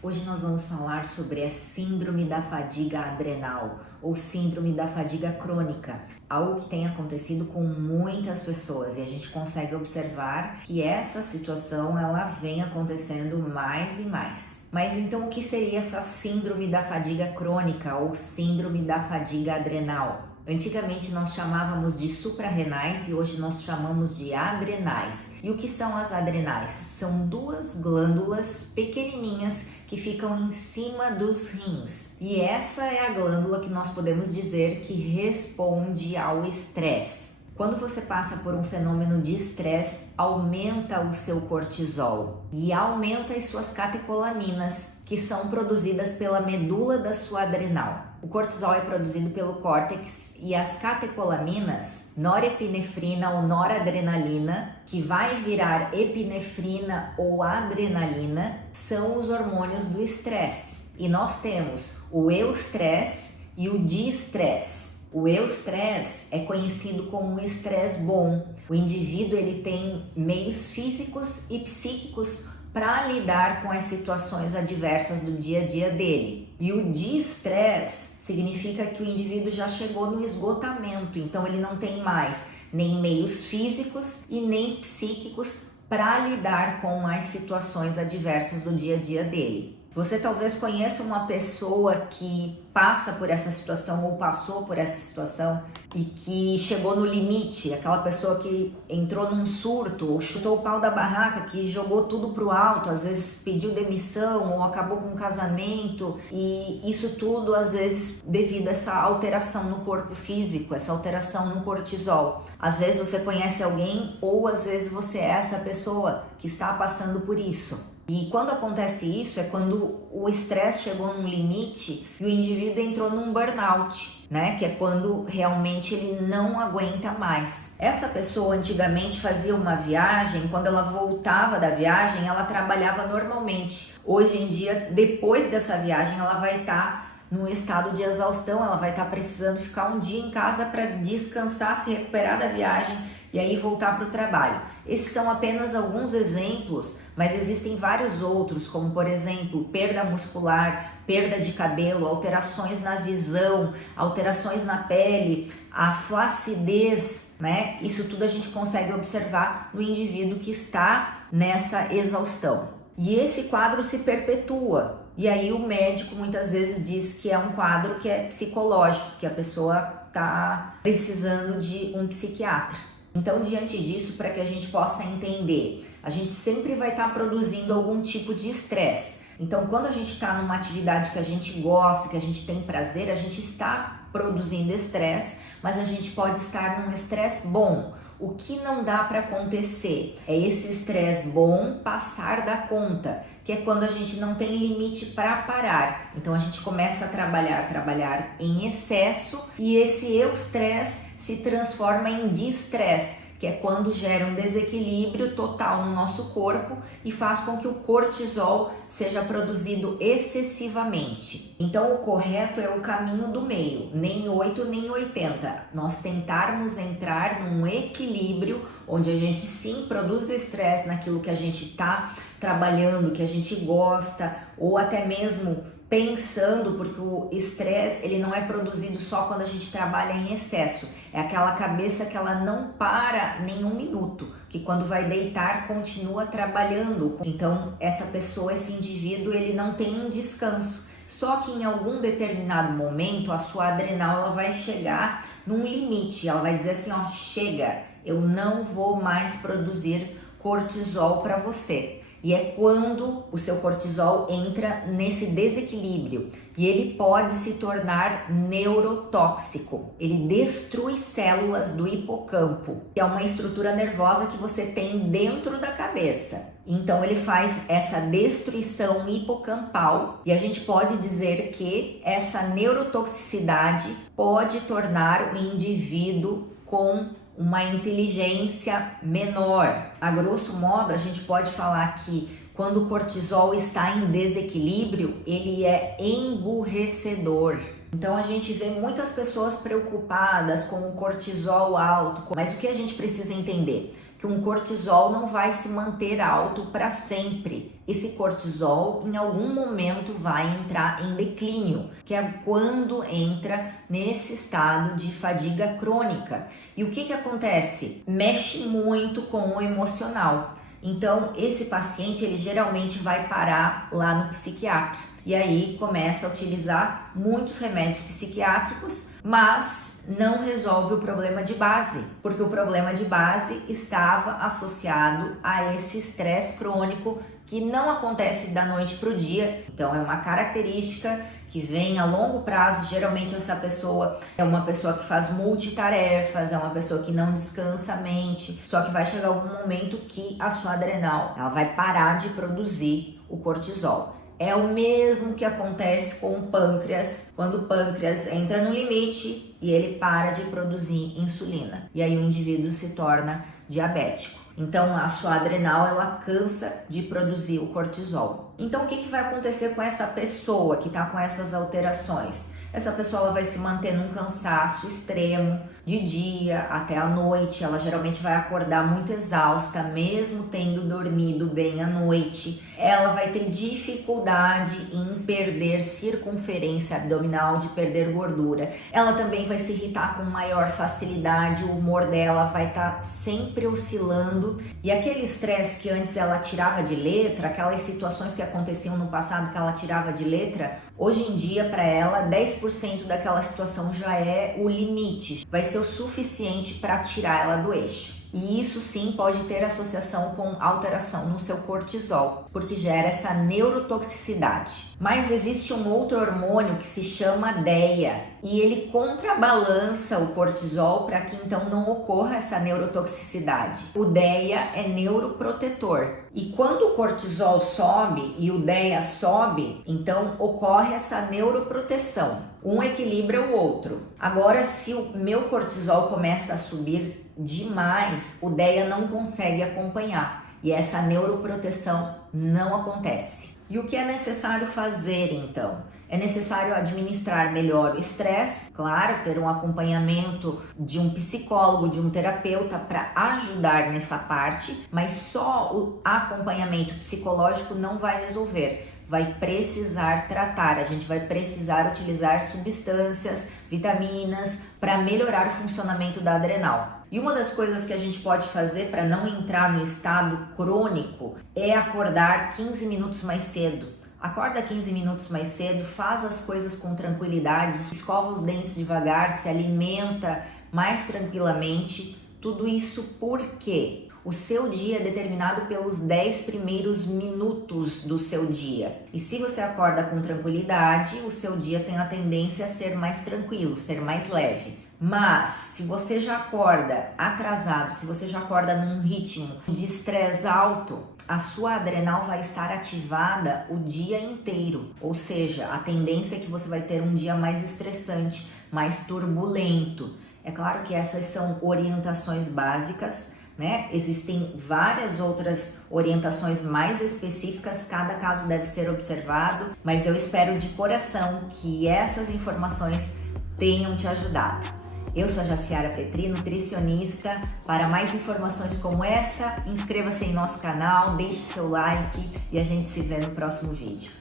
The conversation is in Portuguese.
Hoje nós vamos falar sobre a síndrome da fadiga adrenal ou síndrome da fadiga crônica, algo que tem acontecido com muitas pessoas e a gente consegue observar que essa situação ela vem acontecendo mais e mais. Mas então o que seria essa síndrome da fadiga crônica ou síndrome da fadiga adrenal? Antigamente nós chamávamos de suprarrenais e hoje nós chamamos de adrenais. E o que são as adrenais? São duas glândulas pequenininhas que ficam em cima dos rins. E essa é a glândula que nós podemos dizer que responde ao estresse. Quando você passa por um fenômeno de estresse, aumenta o seu cortisol e aumenta as suas catecolaminas, que são produzidas pela medula da sua adrenal. O cortisol é produzido pelo córtex e as catecolaminas, norepinefrina ou noradrenalina, que vai virar epinefrina ou adrenalina, são os hormônios do estresse. E nós temos o eustresse e o distresse. O eustresse é conhecido como um estresse bom. O indivíduo ele tem meios físicos e psíquicos para lidar com as situações adversas do dia a dia dele. E o distresse significa que o indivíduo já chegou no esgotamento, então ele não tem mais nem meios físicos e nem psíquicos para lidar com as situações adversas do dia a dia dele. Você talvez conheça uma pessoa que passa por essa situação ou passou por essa situação e que chegou no limite, aquela pessoa que entrou num surto ou chutou o pau da barraca, que jogou tudo pro alto, às vezes pediu demissão ou acabou com um casamento, e isso tudo às vezes devido a essa alteração no corpo físico, essa alteração no cortisol. Às vezes você conhece alguém ou às vezes você é essa pessoa que está passando por isso. E quando acontece isso é quando o estresse chegou num limite e o indivíduo entrou num burnout, né? Que é quando realmente ele não aguenta mais. Essa pessoa antigamente fazia uma viagem, quando ela voltava da viagem, ela trabalhava normalmente. Hoje em dia, depois dessa viagem, ela vai estar num estado de exaustão, ela vai estar precisando ficar um dia em casa para descansar, se recuperar da viagem e aí voltar para o trabalho. Esses são apenas alguns exemplos, mas existem vários outros, como por exemplo, perda muscular, perda de cabelo, alterações na visão, alterações na pele, a flacidez, né? Isso tudo a gente consegue observar no indivíduo que está nessa exaustão. E esse quadro se perpetua. E aí o médico muitas vezes diz que é um quadro que é psicológico, que a pessoa está precisando de um psiquiatra. Então, diante disso, para que a gente possa entender, a gente sempre vai estar produzindo algum tipo de estresse. Então, quando a gente está numa atividade que a gente gosta, que a gente tem prazer, a gente está produzindo estresse, mas a gente pode estar num estresse bom. O que não dá para acontecer é esse estresse bom passar da conta, que é quando a gente não tem limite para parar. Então, a gente começa a trabalhar em excesso e esse eustresse se transforma em distresse, que é quando gera um desequilíbrio total no nosso corpo e faz com que o cortisol seja produzido excessivamente. Então o correto é o caminho do meio, nem 8 nem 80. Nós tentarmos entrar num equilíbrio onde a gente sim produz estresse naquilo que a gente está trabalhando, que a gente gosta, ou até mesmo pensando, porque o estresse ele não é produzido só quando a gente trabalha em excesso, é aquela cabeça que ela não para nenhum minuto, que quando vai deitar continua trabalhando. Então essa pessoa, esse indivíduo, ele não tem um descanso, só que em algum determinado momento a sua adrenal ela vai chegar num limite, ela vai dizer assim, ó, chega, eu não vou mais produzir cortisol para você. E é quando o seu cortisol entra nesse desequilíbrio e ele pode se tornar neurotóxico. Ele destrui células do hipocampo, que é uma estrutura nervosa que você tem dentro da cabeça. Então ele faz essa destruição hipocampal e a gente pode dizer que essa neurotoxicidade pode tornar o indivíduo com uma inteligência menor. A grosso modo, a gente pode falar que quando o cortisol está em desequilíbrio, ele é emburrecedor. Então a gente vê muitas pessoas preocupadas com o cortisol alto, mas o que a gente precisa entender? que um cortisol não vai se manter alto para sempre. Esse cortisol em algum momento vai entrar em declínio, que é quando entra nesse estado de fadiga crônica. E o que acontece? Mexe muito com o emocional. Então, esse paciente, ele geralmente vai parar lá no psiquiatra. E aí começa a utilizar muitos remédios psiquiátricos, mas não resolve o problema de base, porque o problema de base estava associado a esse estresse crônico que não acontece da noite para o dia. Então é uma característica que vem a longo prazo. Geralmente essa pessoa é uma pessoa que faz multitarefas, é uma pessoa que não descansa a mente, só que vai chegar algum momento que a sua adrenal ela vai parar de produzir o cortisol. É o mesmo que acontece com o pâncreas, quando o pâncreas entra no limite e ele para de produzir insulina. E aí o indivíduo se torna diabético. Então a sua adrenal ela cansa de produzir o cortisol. Então o que vai acontecer com essa pessoa que está com essas alterações? Essa pessoa ela vai se manter num cansaço extremo de dia até a noite. Ela geralmente vai acordar muito exausta, mesmo tendo dormido bem à noite. Ela vai ter dificuldade em perder circunferência abdominal, de perder gordura. Ela também vai se irritar com maior facilidade, o humor dela vai estar sempre oscilando. E aquele estresse que antes ela tirava de letra, aquelas situações que aconteciam no passado que ela tirava de letra, hoje em dia para ela 10% daquela situação já é o limite, vai ser o suficiente para tirar ela do eixo. E isso sim pode ter associação com alteração no seu cortisol, porque gera essa neurotoxicidade. Mas existe um outro hormônio que se chama DEA e ele contrabalança o cortisol para que então não ocorra essa neurotoxicidade. O DEA é neuroprotetor e quando o cortisol sobe e o DEA sobe, então ocorre essa neuroproteção. Um equilibra o outro. Agora, se o meu cortisol começa a subir demais, o DEA não consegue acompanhar e essa neuroproteção não acontece. E o que é necessário fazer então? É necessário administrar melhor o estresse, claro, ter um acompanhamento de um psicólogo, de um terapeuta para ajudar nessa parte, mas só o acompanhamento psicológico não vai resolver. Vai precisar tratar, a gente vai precisar utilizar substâncias, vitaminas para melhorar o funcionamento da adrenal. E uma das coisas que a gente pode fazer para não entrar no estado crônico é acordar 15 minutos mais cedo. Acorda 15 minutos mais cedo, faz as coisas com tranquilidade, escova os dentes devagar, se alimenta mais tranquilamente. Tudo isso porque o seu dia é determinado pelos 10 primeiros minutos do seu dia. E se você acorda com tranquilidade, o seu dia tem a tendência a ser mais tranquilo, ser mais leve. Mas se você já acorda atrasado, se você já acorda num ritmo de estresse alto, a sua adrenal vai estar ativada o dia inteiro. Ou seja, a tendência é que você vai ter um dia mais estressante, mais turbulento. É claro que essas são orientações básicas, né? Existem várias outras orientações mais específicas, cada caso deve ser observado, mas eu espero de coração que essas informações tenham te ajudado. Eu sou a Jaciara Petri, nutricionista. Para mais informações como essa, inscreva-se em nosso canal, deixe seu like e a gente se vê no próximo vídeo.